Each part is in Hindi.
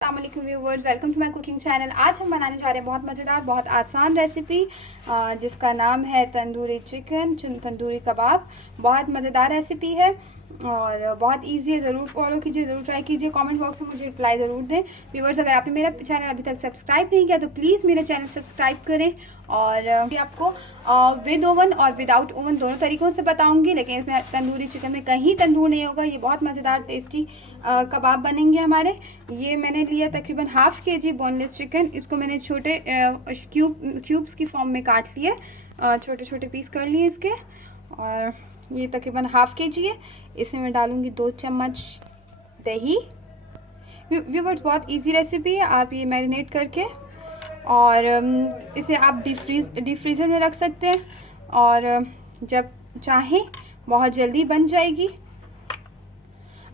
अस्सलाम वालेकुम viewers, welcome to my cooking channel. आज हम बनाने जा रहे हैं बहुत मज़ेदार, बहुत आसान रेसिपी जिसका नाम है तंदूरी चिकन, तंदूरी कबाब। बहुत मज़ेदार रेसिपी है और बहुत इजी है। ज़रूर फॉलो कीजिए, ज़रूर ट्राई कीजिए। कमेंट बॉक्स में मुझे रिप्लाई ज़रूर दें। व्यूवर्स, अगर आपने मेरा चैनल अभी तक सब्सक्राइब नहीं किया तो प्लीज़ मेरा चैनल सब्सक्राइब करें। और आपको विद ओवन और विदाउट ओवन दोनों तरीक़ों से बताऊंगी, लेकिन इसमें तंदूरी चिकन में कहीं तंदूर नहीं होगा। ये बहुत मज़ेदार टेस्टी कबाब बनेंगे हमारे। ये मैंने लिया तकरीबन हाफ़ kg बोनलेस चिकन। इसको मैंने छोटे क्यूब्स की फॉर्म में काट लिए, छोटे छोटे पीस कर लिए इसके। और ये तकरीबन हाफ़ kg है। इसमें मैं डालूँगी 2 चम्मच दही। व्यूवर्स, बहुत इजी रेसिपी है। आप ये मैरिनेट करके और इसे आप डीप फ्रीज़र में रख सकते हैं और जब चाहें बहुत जल्दी बन जाएगी।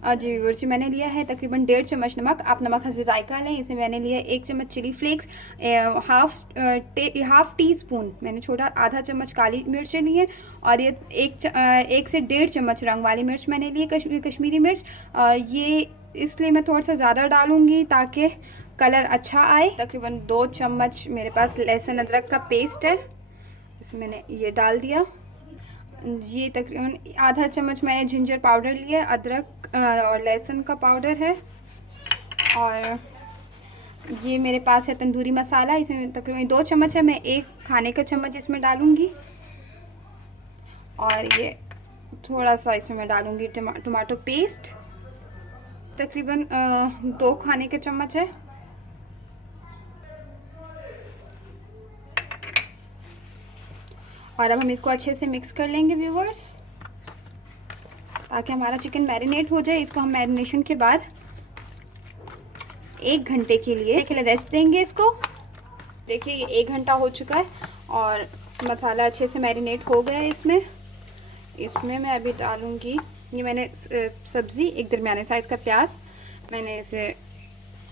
जी व्यूवर्स, जी मैंने लिया है तकरीबन 1.5 चम्मच नमक। आप नमक हस्बे ज़ायका लें। इसे मैंने लिया 1 चम्मच chilli flakes, half teaspoon मैंने छोटा आधा चम्मच काली मिर्चें ली हैं और ये 1 से 1.5 चम्मच रंग वाली मिर्च मैंने ली है, कश्मीरी मिर्च। ये इसलिए मैं थोड़ा सा ज़्यादा डालूँगी ताकि कलर अच्छा आए। तकरीबन 2 चम्मच मेरे पास लहसुन अदरक का पेस्ट है, इसमें मैंने ये डाल दिया। ये तकरीबन आधा चम्मच मैंने जिंजर पाउडर लिया, अदरक और लहसुन का पाउडर है। और ये मेरे पास है तंदूरी मसाला, इसमें तकरीबन 2 चम्मच है। मैं 1 खाने का चम्मच इसमें डालूँगी और ये थोड़ा सा इसमें मैं डालूँगी टमाटो पेस्ट, तकरीबन 2 खाने के चम्मच है। और अब हम इसको अच्छे से मिक्स कर लेंगे व्यूवर्स, ताकि हमारा चिकन मैरिनेट हो जाए। इसको हम मैरिनेशन के बाद 1 घंटे के लिए रेस्ट देंगे इसको। देखिए ये 1 घंटा हो चुका है और मसाला अच्छे से मैरिनेट हो गया है। इसमें मैं अभी डालूँगी, ये मैंने सब्ज़ी, एक दरमियाने साइज़ का प्याज मैंने इसे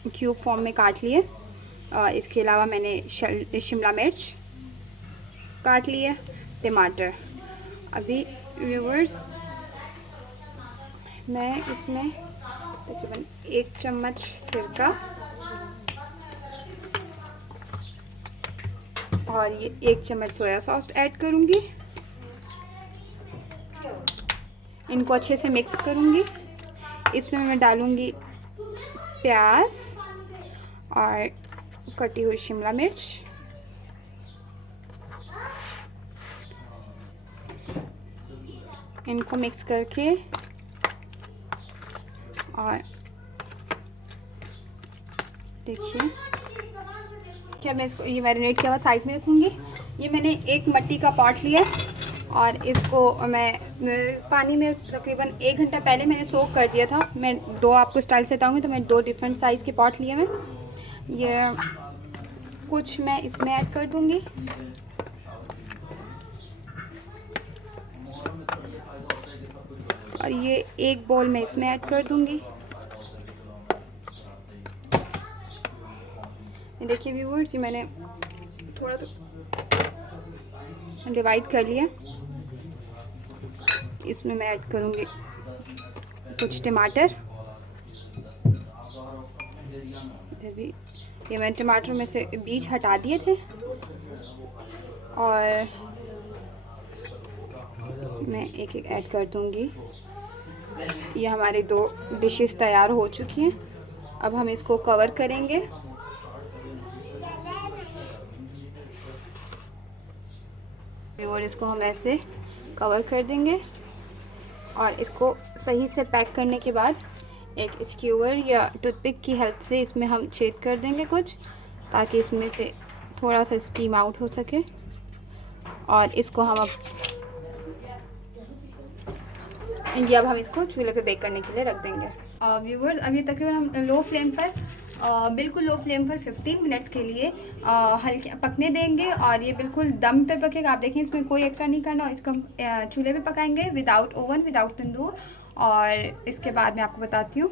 क्यूब फॉर्म में काट लिए। और इसके अलावा मैंने शिमला मिर्च काट लिए, टमाटर। अभी व्यूवर्स, मैं इसमें तकरीबन 1 चम्मच सिरका और ये 1 चम्मच सोया सॉस ऐड करूँगी। इनको अच्छे से मिक्स करूँगी। इसमें मैं डालूँगी प्याज और कटी हुई शिमला मिर्च। इनको मिक्स करके और देखिए क्या मैं इसको ये मैरिनेट किया हुआ साइड में रखूँगी। ये मैंने एक मट्टी का पॉट लिया और इसको मैं पानी में तकरीबन 1 घंटा पहले मैंने सोक कर दिया था। मैं 2 आपको स्टाइल से बताऊँगी, तो मैं 2 डिफरेंट साइज़ के पॉट लिए मैं। ये कुछ मैं इसमें ऐड कर दूँगी और ये 1 बाउल में इसमें ऐड कर दूँगी। देखिए व्यूवर्स, ये मैंने थोड़ा डिवाइड कर लिया। इसमें मैं ऐड करूँगी कुछ टमाटर। अभी ये मैंने टमाटर में से बीज हटा दिए थे और मैं एक एक ऐड कर दूँगी। ये हमारी 2 डिशेस तैयार हो चुकी हैं। अब हम इसको कवर करेंगे। और इसको हम ऐसे कवर कर देंगे और इसको सही से पैक करने के बाद एक स्क्यूअर या टूथपिक की हेल्प से इसमें हम छेद कर देंगे कुछ, ताकि इसमें से थोड़ा सा स्टीम आउट हो सके। और इसको हम अब हम इसको चूल्हे पे बेक करने के लिए रख देंगे। व्यूवर्स, अभी तकरीबन हम लो फ्लेम पर बिल्कुल लो फ्लेम पर 15 मिनट्स के लिए हल्के पकने देंगे और ये बिल्कुल दम पे पकेगा। आप देखें, इसमें कोई एक्स्ट्रा नहीं करना। इसको हम चूल्हे पे पकाएंगे विदाउट ओवन, विदाउट तंदूर। और इसके बाद मैं आपको बताती हूँ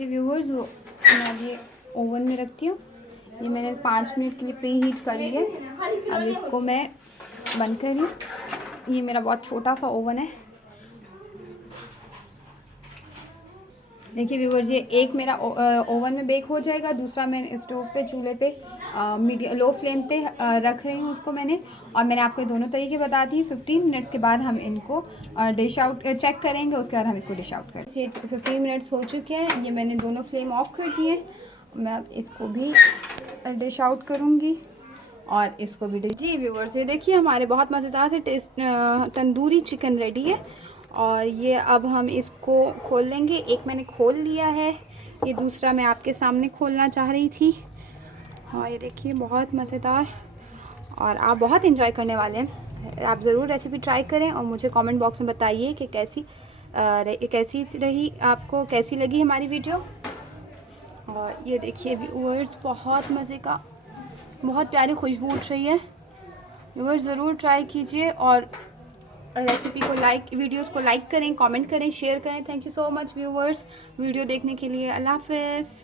व्यूवर्स, मैं अभी ओवन में रखती हूँ। ये मैंने 5 मिनट के लिए प्री हीट कर लिया। अब इसको मैं बंद कर रही हूँ। ये मेरा बहुत छोटा सा ओवन है। देखिए व्यूअर्स, ये एक मेरा ओवन में बेक हो जाएगा, दूसरा मैं स्टोव पे चूल्हे पे मीडियम लो फ्लेम पे रख रही हूँ उसको मैंने। और मैंने आपको दोनों तरीके बता दिए। 15 मिनट्स के बाद हम इनको डिश आउट चेक करेंगे, उसके बाद हम इसको डिश आउट करेंगे। ये 15 मिनट्स हो चुके हैं, ये मैंने दोनों फ्लेम ऑफ कर दिए। मैं अब इसको भी डिश आउट करूँगी और इसको भी जी व्यूअर्स, ये देखिए हमारे बहुत मज़ेदार से तंदूरी चिकन रेडी है। और ये अब हम इसको खोल लेंगे। एक मैंने खोल लिया है, ये दूसरा मैं आपके सामने खोलना चाह रही थी। हाँ ये देखिए बहुत मज़ेदार, और आप बहुत इंजॉय करने वाले हैं। आप ज़रूर रेसिपी ट्राई करें और मुझे कमेंट बॉक्स में बताइए कि कैसी रही, आपको कैसी लगी हमारी वीडियो। और ये देखिए व्यूअर्स, बहुत मज़े का, बहुत प्यारी खुशबू उठ रही है। व्यूअर्स ज़रूर ट्राई कीजिए और रेसिपी को वीडियोस को लाइक करें, कमेंट करें, शेयर करें। Thank you so much viewers video देखने के लिए। अल्लाह हाफ़िज़।